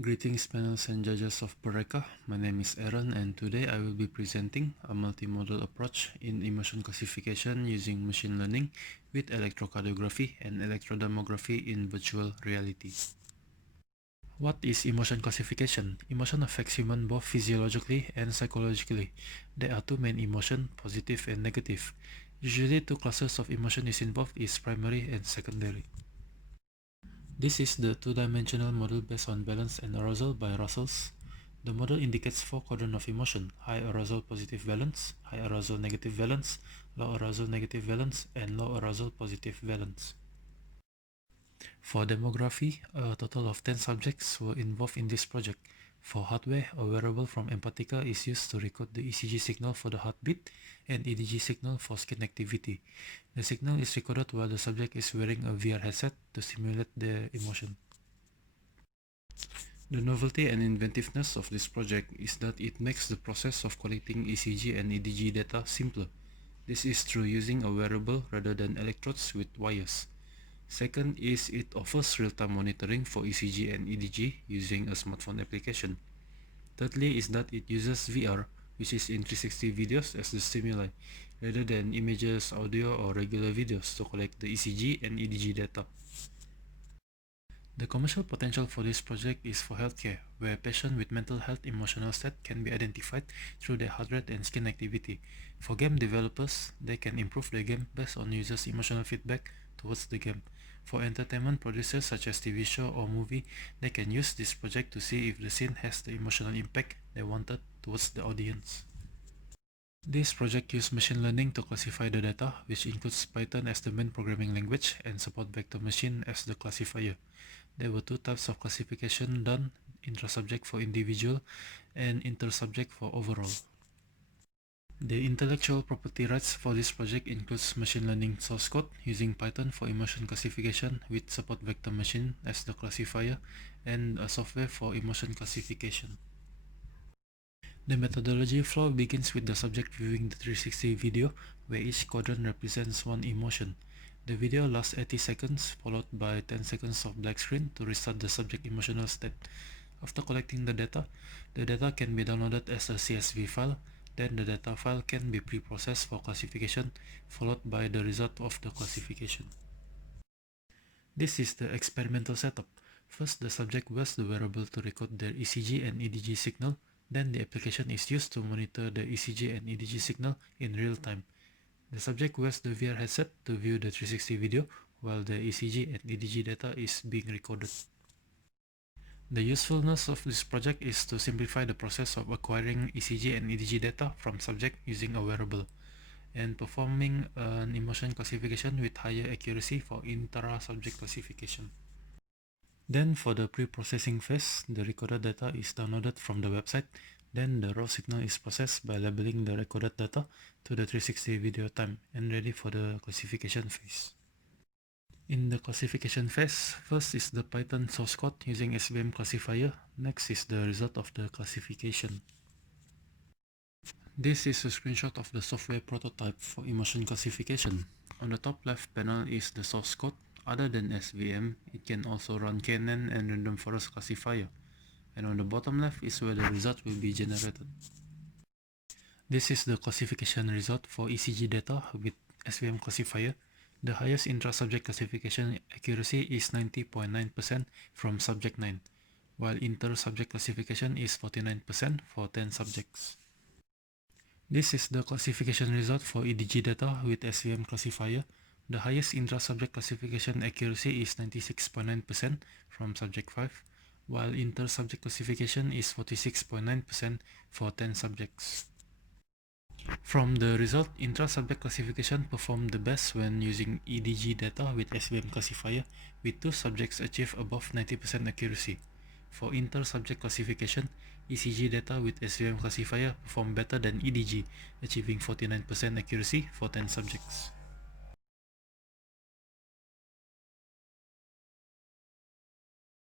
Greetings panels and judges of Pereka. My name is Aaron and today I will be presenting a multimodal approach in emotion classification using machine learning with electrocardiography and electrodermography in virtual reality. What is emotion classification? Emotion affects humans both physiologically and psychologically. There are two main emotions, positive and negative. Usually two classes of emotion is involved is primary and secondary. This is the two-dimensional model based on balance and arousal by Russells. The model indicates four quadrants of emotion: high arousal positive valence, high arousal negative valence, low arousal negative valence, and low arousal positive valence. For demography, a total of 10 subjects were involved in this project. For hardware, a wearable from Empatica is used to record the ECG signal for the heartbeat and EDG signal for skin activity. The signal is recorded while the subject is wearing a VR headset to simulate the emotion. The novelty and inventiveness of this project is that it makes the process of collecting ECG and EDG data simpler. This is through using a wearable rather than electrodes with wires. Second is it offers real-time monitoring for ECG and EDG using a smartphone application. Thirdly is that it uses VR, which is in 360 videos, as the stimuli, rather than images, audio, or regular videos to collect the ECG and EDG data. The commercial potential for this project is for healthcare, where patients with mental health emotional state can be identified through their heart rate and skin activity. For game developers, they can improve their game based on users' emotional feedback towards the game. For entertainment producers such as TV show or movie, they can use this project to see if the scene has the emotional impact they wanted towards the audience. This project uses machine learning to classify the data, which includes Python as the main programming language and support vector machine as the classifier. There were two types of classification done, intra-subject for individual and inter-subject for overall. The intellectual property rights for this project includes machine learning source code using Python for emotion classification with support vector machine as the classifier and a software for emotion classification. The methodology flow begins with the subject viewing the 360 video where each quadrant represents one emotion. The video lasts 80 seconds followed by 10 seconds of black screen to restart the subject emotional state. After collecting the data can be downloaded as a CSV file. Then the data file can be pre-processed for classification, followed by the result of the classification. This is the experimental setup. First, the subject wears the wearable to record their ECG and EDG signal. Then the application is used to monitor the ECG and EDG signal in real time. The subject wears the VR headset to view the 360 video, while the ECG and EDG data is being recorded. The usefulness of this project is to simplify the process of acquiring ECG and EDG data from subject using a wearable, and performing an emotion classification with higher accuracy for intra-subject classification. Then for the pre-processing phase, the recorded data is downloaded from the website. Then the raw signal is processed by labeling the recorded data to the 360 video time and ready for the classification phase. In the classification phase, first is the Python source code using SVM classifier. Next is the result of the classification. This is a screenshot of the software prototype for emotion classification. On the top left panel is the source code. Other than SVM, it can also run KNN and random forest classifier. And on the bottom left is where the result will be generated. This is the classification result for ECG data with SVM classifier. The highest intra-subject classification accuracy is 90.9% from subject 9, while inter-subject classification is 49% for 10 subjects. This is the classification result for EDG data with SVM classifier. The highest intra-subject classification accuracy is 96.9% from subject 5, while inter-subject classification is 46.9% for 10 subjects. From the result, intra-subject classification performed the best when using EDG data with SVM classifier, with two subjects achieve above 90% accuracy. For inter-subject classification, ECG data with SVM classifier performed better than EDG, achieving 49% accuracy for 10 subjects.